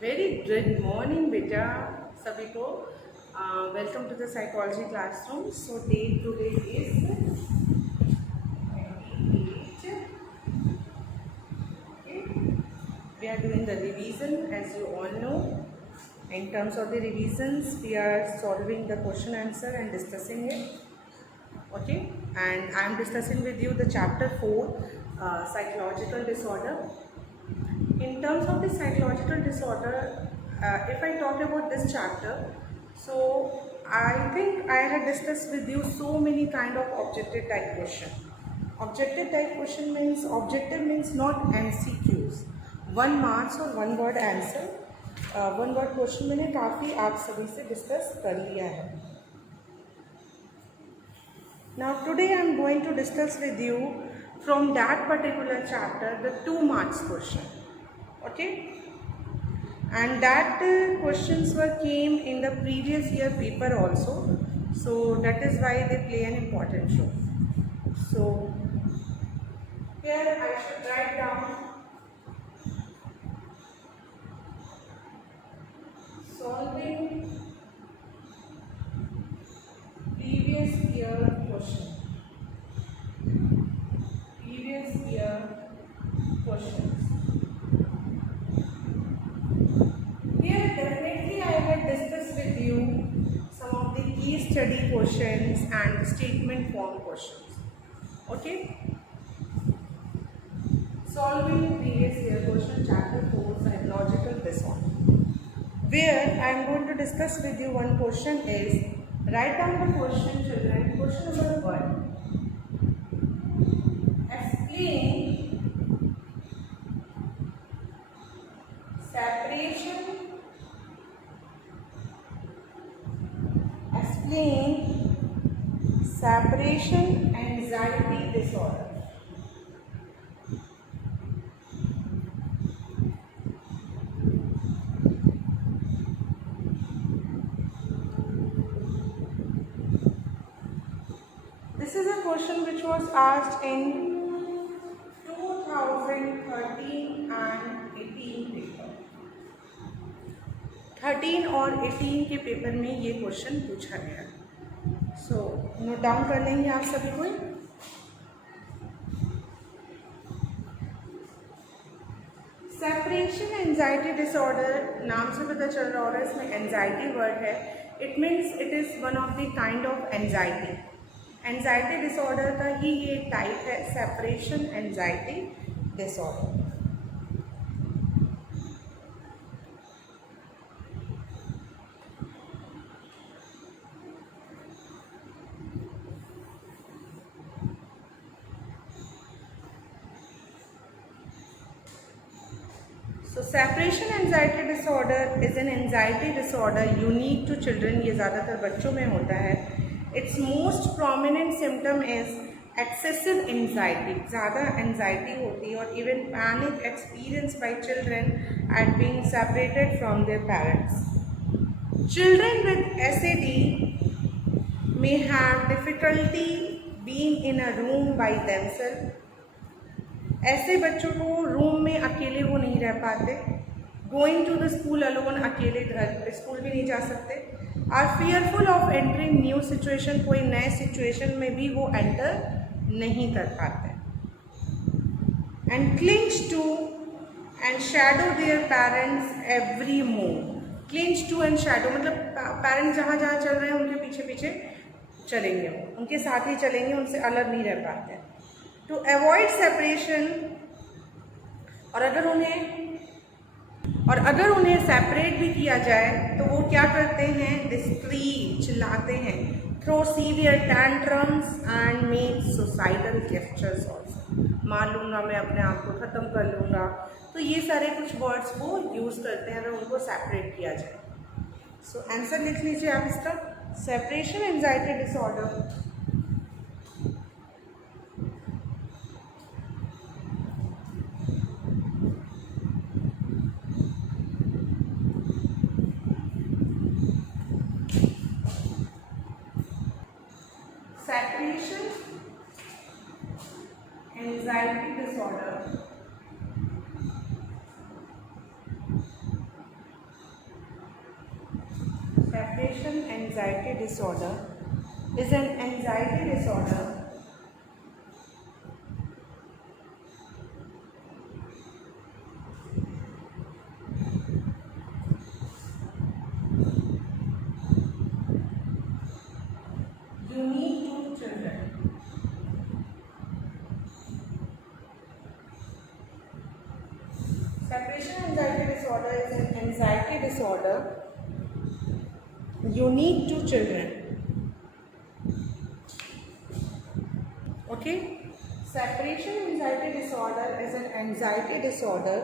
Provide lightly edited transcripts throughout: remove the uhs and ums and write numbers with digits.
Very good morning बेटा सभी को। Welcome to the psychology classroom. So day today is 28. Okay. We are doing the revision as you all know. In terms of the revisions, we are solving the question answer and discussing it. Okay, and I am discussing with you the chapter 4, psychological disorder. In terms of the psychological disorder, if I talk about this chapter, so I think I had discussed with you so many kind of objective type question. Objective type question means objective means not MCQs, 1 marks or 1 word answer. 1 word question मैंने काफ़ी आप सभी से डिस्कस कर लिया है. Now today I am going to discuss with you from that particular chapter the 2 marks question. Okay, and that questions were came in the previous year paper also, so that is why they play an important role. So here I should write down solving previous year question. Previous year questions. Here definitely I had discussed with you some of the key study questions and statement form questions. Okay. Solving previous year question, chapter 4, psychological disorder. Where I am going to discuss with you one question is, write down the question children. Question number 1. Explain separation. Explain separation anxiety disorder. This is a question which was asked in 2013 and 18 पेपर. 13 और 18 के paper में ये क्वेश्चन पूछा गया. So note down कर लेंगे आप सभी को. सेपरेशन एंजाइटी डिसऑर्डर नाम से पता चल रहा होगा इसमें एंजाइटी वर्ड है. It means it is one of the kind of anxiety. Anxiety disorder का ही ये टाइप है, separation anxiety disorder. So separation anxiety disorder is an anxiety disorder unique to children. ये ज़्यादातर बच्चों में होता है. Its most prominent symptom is excessive anxiety. ज़्यादा anxiety होती है और even panic experienced by children at being separated from their parents. Children with SAD may have difficulty being in a room by themselves. ऐसे बच्चों को रूम में अकेले वो नहीं रह पाते. Going to the school alone, अकेले घर स्कूल भी नहीं जा सकते. Are fearful of entering new situation, कोई नए सिचुएशन में भी वो एंटर नहीं कर पाते. And clings to and shadow their parents every move. Clings to and shadow मतलब पेरेंट्स जहाँ जहाँ चल रहे हैं उनके पीछे पीछे चलेंगे, वो उनके साथ ही चलेंगे, उनसे अलग नहीं रह पाते. टू अवॉइड सेपरेशन, और अगर उन्हें सेपरेट भी किया जाए तो वो क्या करते हैं, दे स्क्रीम, चिल्लाते हैं, throw severe tantrums and make suicidal gestures also. मार लूँगा मैं, अपने आप को ख़त्म कर लूँगा. तो ये सारे कुछ वर्ड्स वो यूज़ करते हैं अगर उनको सेपरेट किया जाए. सो आंसर लिख लीजिए आप इसका. Separation anxiety disorder separation anxiety disorder Separation anxiety disorder is an anxiety disorder unique to children. Separation anxiety disorder is an anxiety disorder unique to children. Okay? Separation anxiety disorder is an anxiety disorder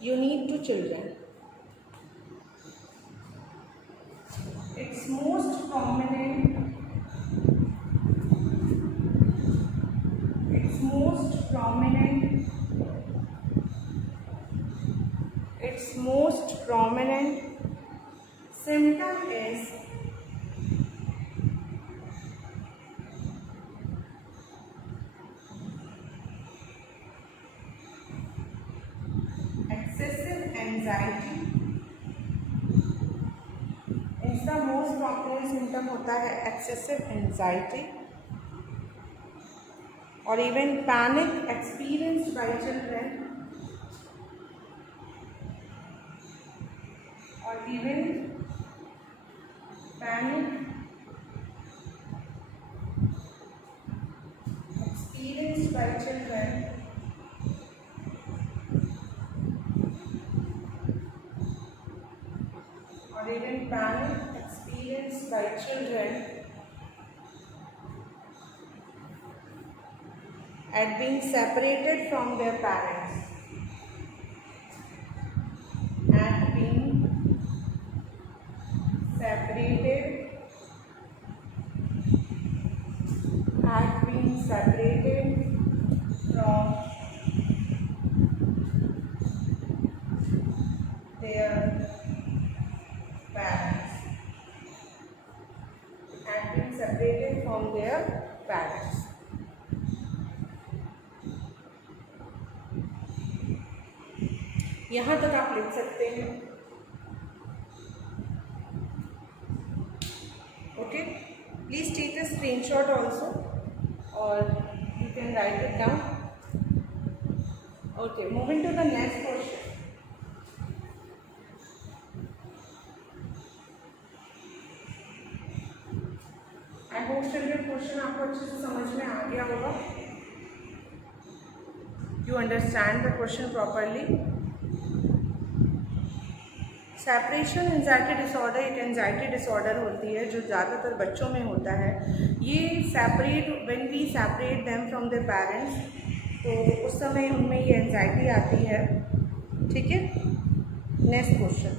unique to children. Its most prominent symptom is excessive anxiety. इसका most common symptom होता है excessive anxiety और even panic experienced by children और even panic experienced by children or even panic experienced by children at being separated from their parents, at being separated from their parents, had been separated from their parents. यहाँ तक आप लिख सकते हैं. Okay, please take a screenshot also or you can write it down. Okay, moving to the next question. I hope children question आपको अच्छे से समझ में आ गया होगा. You understand the question properly. Separation anxiety disorder एक एंजाइटी डिसऑर्डर होती है जो ज़्यादातर बच्चों में होता है. ये separate when we separate them from their parents, तो उस समय उनमें ये एंजाइटी आती है. ठीक है, next question.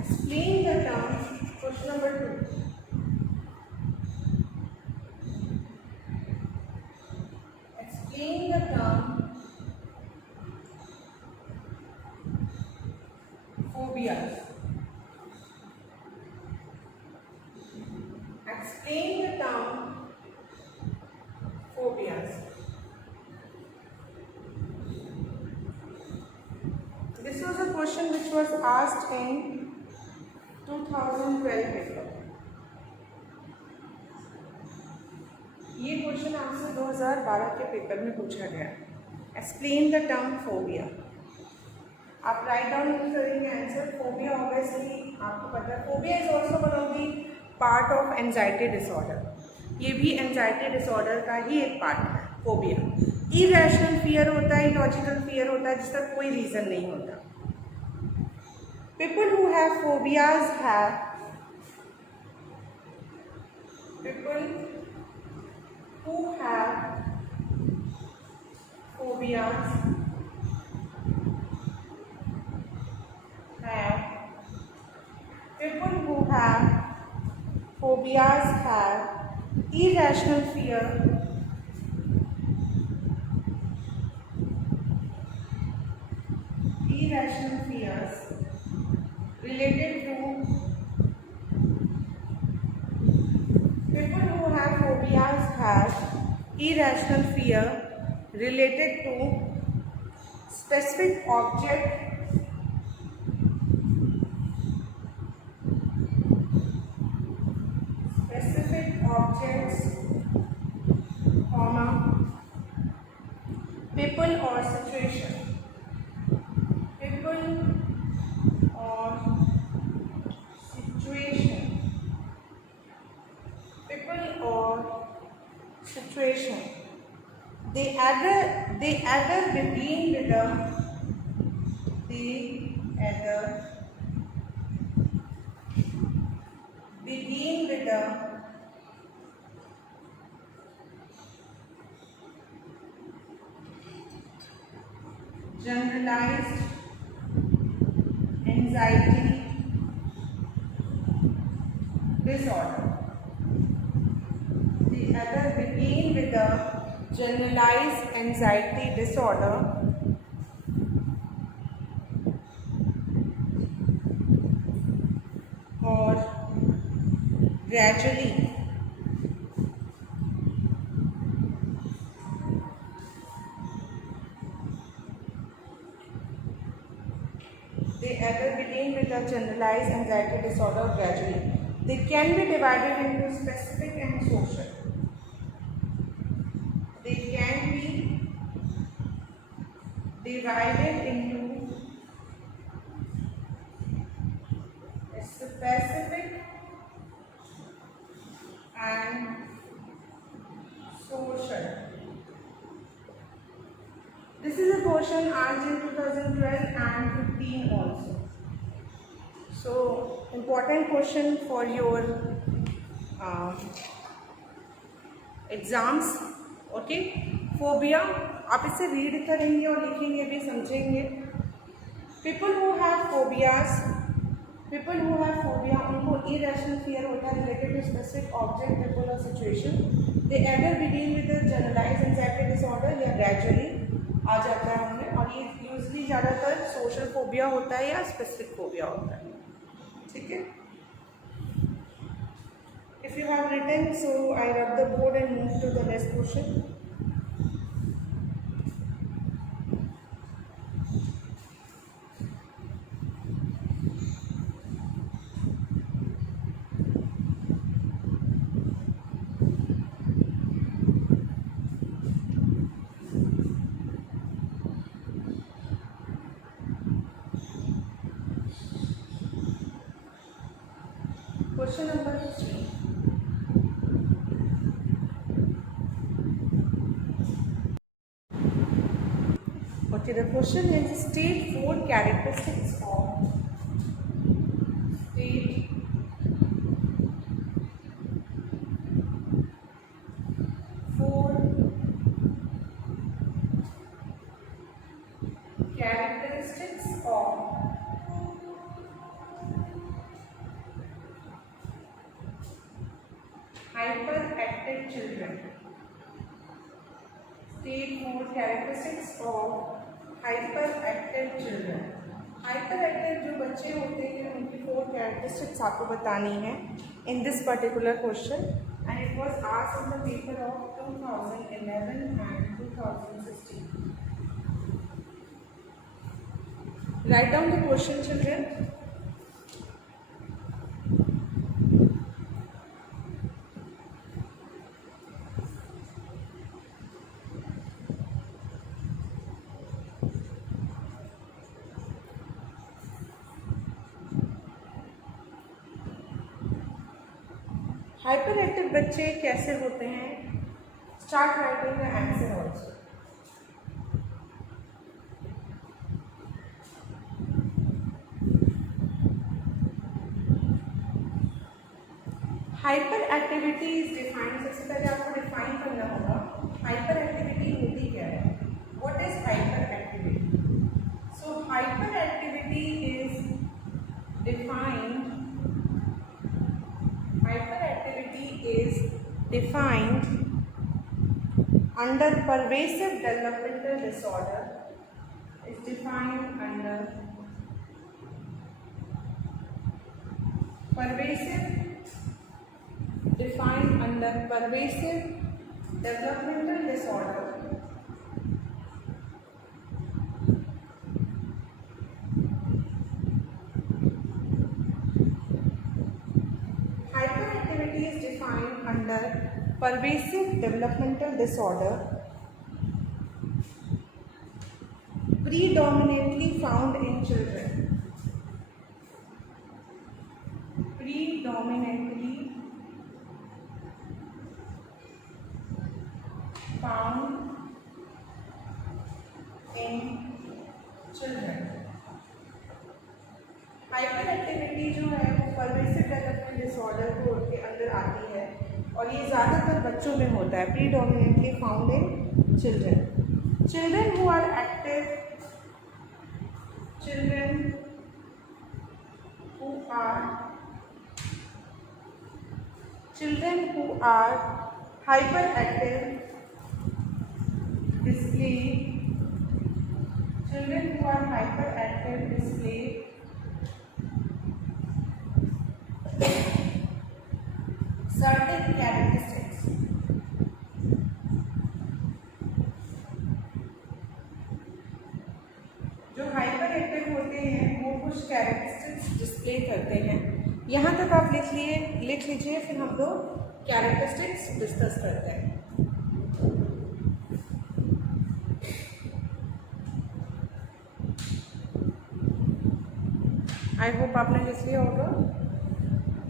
Explain the term. Question number 2. Explain the term phobias. Explain the term phobias. This was a question which was asked in 2012 paper. ये क्वेश्चन आपसे 2012 के पेपर में पूछा गया. Explain the term phobia. आप राइट डाउन करेंगे आंसर. फोबिया ऑब्वियसली आपको पता है. Phobia is also one of the part of anxiety disorder. ये भी एंजाइटी डिसऑर्डर का ही एक पार्ट है. फोबिया इरेशनल फियर होता है, इलॉजिकल फियर होता है जिसका कोई रीज़न नहीं होता. People who have phobias have who have phobias have irrational fear fears related to people who have phobias have irrational fear related to specific object objects, comma, people or situation. People or situation. People or situation. They either begin with a generalized anxiety disorder. They either begin with a generalized anxiety disorder or gradually generalized anxiety disorder gradually. They can be divided into specific and social. They can be divided into specific and social. This is a question asked in 2012 and 15 also. So important question for your exams. Okay, phobia आप इसे read करेंगे और लिखेंगे भी, समझेंगे. People who have phobia उनको irrational fear होता है related to specific object, people और situation. They either begin with generalize anxiety disorder या ग्रेजुअली आ जाता है उनमें. और ये यूजली ज़्यादातर सोशल फोबिया होता है या स्पेसिफिक फोबिया होता है. ठीक है. If you have written, so I rub the board and move to the next question. Question number 3. Okay, the question is state 4 characteristics of hyperactive children. State 4 characteristics of hyperactive children. Hyperactive जो बच्चे होते हैं उनकी 4 characteristics आपको बतानी है in this particular question, and it was asked in the paper of 2011 and 2016. Write down the question, children. Hyper active बच्चे कैसे होते हैं? Start writing the answer also. Hyper activity is defined. सबसे पहले आपको डिफाइन करना होगा हाइपर एक्टिविटी होती क्या है. What is hyper activity? So hyper activity is defined. Hyperactivity is defined under pervasive developmental disorder. Is defined under pervasive developmental disorder pervasive developmental disorder predominantly found in children. Predominantly found in children. Hyper activity जो है वो pervasive development disorder को के अंदर आती है और ये ज़्यादातर बच्चों में होता है. Predominantly found in children. Children who are active, children who are hyperactive display, children who are hyperactive display certain characteristics. जो हाइपर एक्टिव होते हैं वो कुछ कैरेक्टरिस्टिक्स डिस्प्ले करते हैं. यहाँ तक आप लिख लीजिए, फिर हम लोग कैरेक्टरिस्टिक्स डिस्कस करते हैं. आई होप आपने लिख लिया होगा.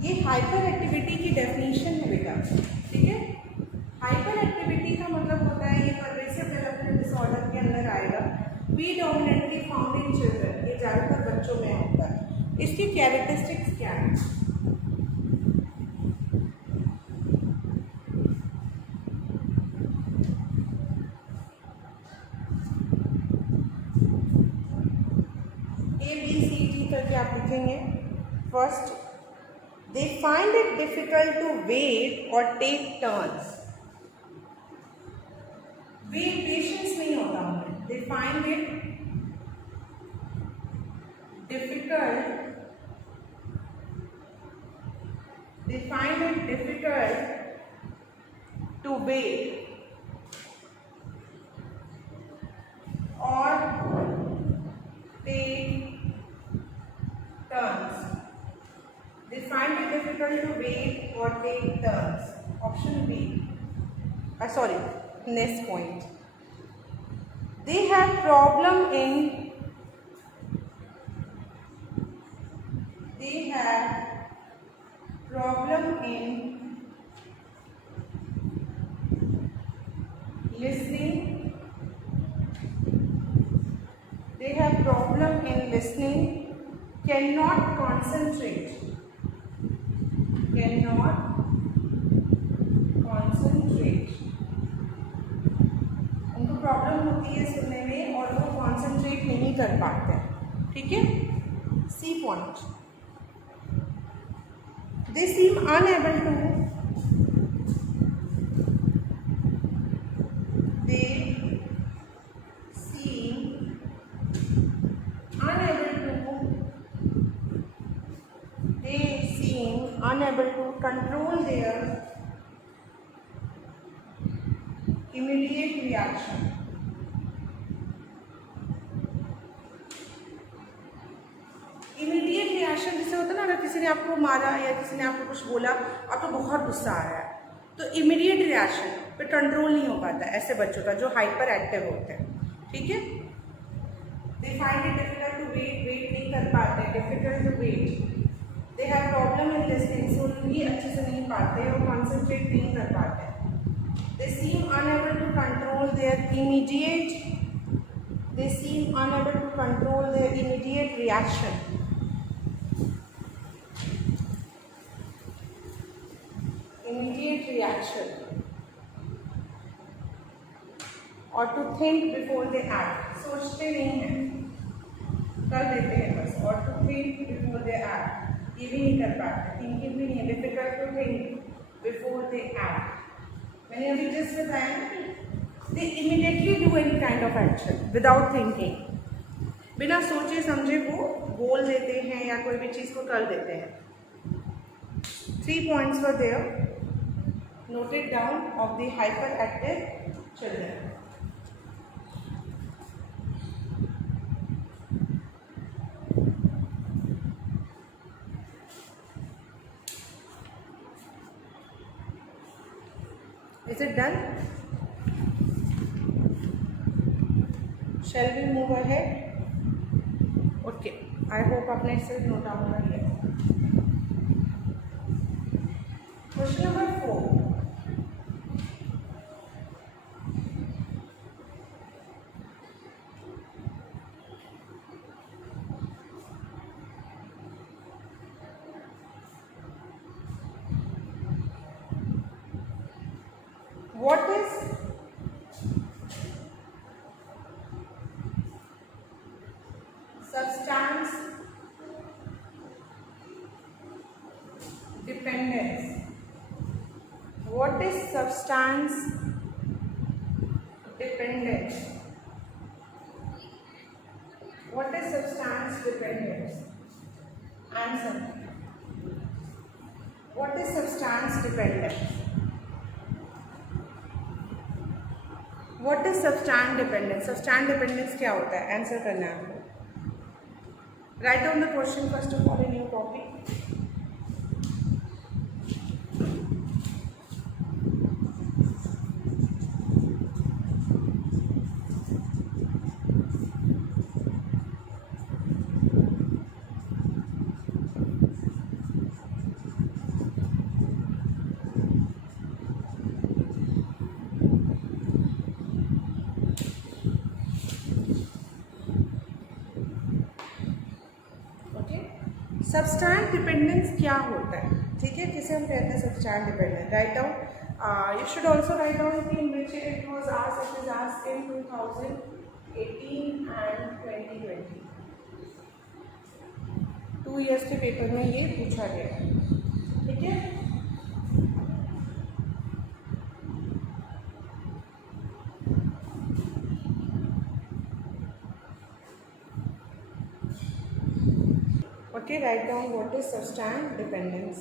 ये हाइपर एक्टिविटी की डेफिनेशन है बेटा. ठीक है, हाइपर एक्टिविटी का मतलब होता है ये परवेसिव डेवलपमेंट डिसऑर्डर के अंदर आएगा. प्रीडोमिनेंटली फाउंड इन चिल्ड्रन, ये ज़्यादातर बच्चों में होता है. इसकी कैरेक्टरिस्टिक्स क्या है? ABCD करके आप लिखेंगे. First, they find it difficult to wait और टेक टर्न्स. वेट पेशेंस नहीं होता उनमें. They find it difficult to wait or take turns. They find it difficult to wait or take turns. Option B. Next point. They have problem in listening. They have problem in listening. Cannot concentrate. उनको प्रॉब्लम होती है सुनने में और वो कॉन्सेंट्रेट नहीं कर पाते हैं. ठीक है. C point. They seem unable to control their immediate reaction. Immediate reaction जैसे होता है ना, अगर किसी ने आपको मारा या किसी ने आपको कुछ बोला, आपको बहुत गुस्सा आ रहा है, तो इमीडिएट रिएक्शन पे कंट्रोल नहीं हो पाता ऐसे बच्चों का जो हाइपर एक्टिव होते हैं. ठीक है. They find it difficult to wait नहीं कर पाते. Difficult to wait. They have problem in listening, सुन भी अच्छे से नहीं पाते और कॉन्सेंट्रेट नहीं कर पाते. They seem unable to control their immediate reaction. और to think before they act. सोचते नहीं हैं, कर देते हैं बस. और to think before they act, ये भी नहीं कर पाते. थिंकिंग भी नहीं है. Difficult to think before they act. मैंने अभी जस्ट बताया ना कि they immediately do any kind of action without thinking. बिना सोचे समझे वो बोल देते हैं या कोई भी चीज़ को कर देते हैं. 3 points were there noted down of the hyperactive children. Is it done? Shall we move ahead? Okay. I hope आपने इसे नोट डाउन कर लिया. Question number 4. What is substance dependence? What is substance dependence? What is substance dependence? Answer. What is substance dependence? What is substance dependence? Substance dependence क्या होता है? Answer करना है आपको. Write down the question first of all in your copy. Substance dependence क्या होता है? ठीक है, किसे हम कहते हैं substance dependence? Write down. You should also write down कि in which it was asked. It is asked in 2018 and 2020. 2 years के पेपर में ये पूछा गया है. ठीक है. Okay, write down what is substance dependence.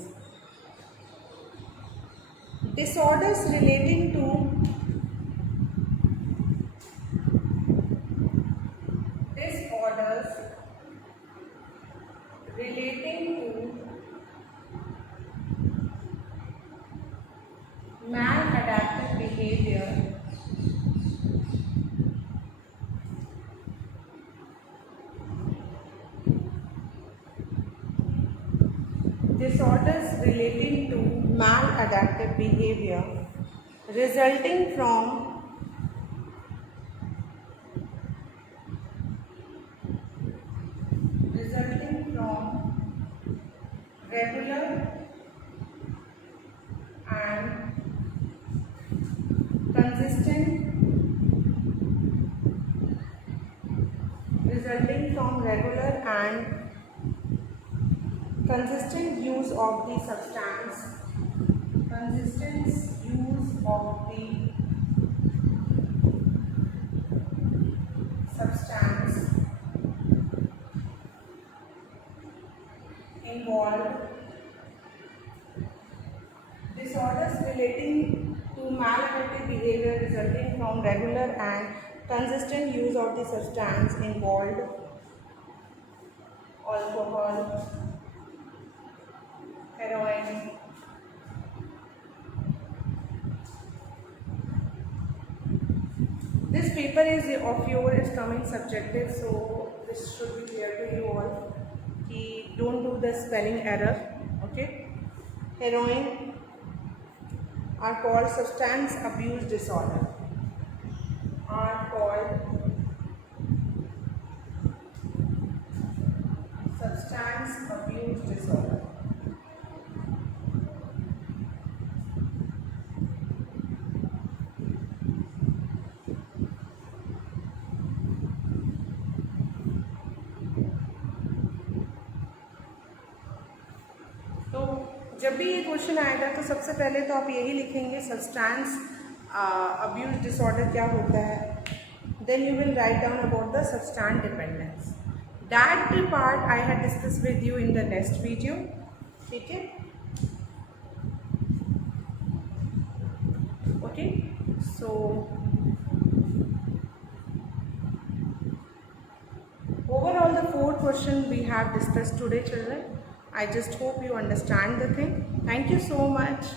Disorders relating to maladaptive behavior disorders relating to maladaptive behavior resulting from regular and consistent use of the substance involved. Disorders relating to maladaptive behavior resulting from regular and consistent use of the substance involved alcohol, heroin, this paper is of yours, is coming subjective, so this should be clear to you all. Don't do the spelling error. Okay. Heroin are called substance abuse disorder. तो जब भी ये क्वेश्चन आएगा तो सबसे पहले तो आप यही लिखेंगे सब्सटेंस अब्यूज डिसऑर्डर क्या होता है. Then you will write down about the substance dependence. That part I had discuss with you in the next video. ठीक है. Okay. So overall the 4 questions we have discussed today, children. I just hope you understand the thing. Thank you so much.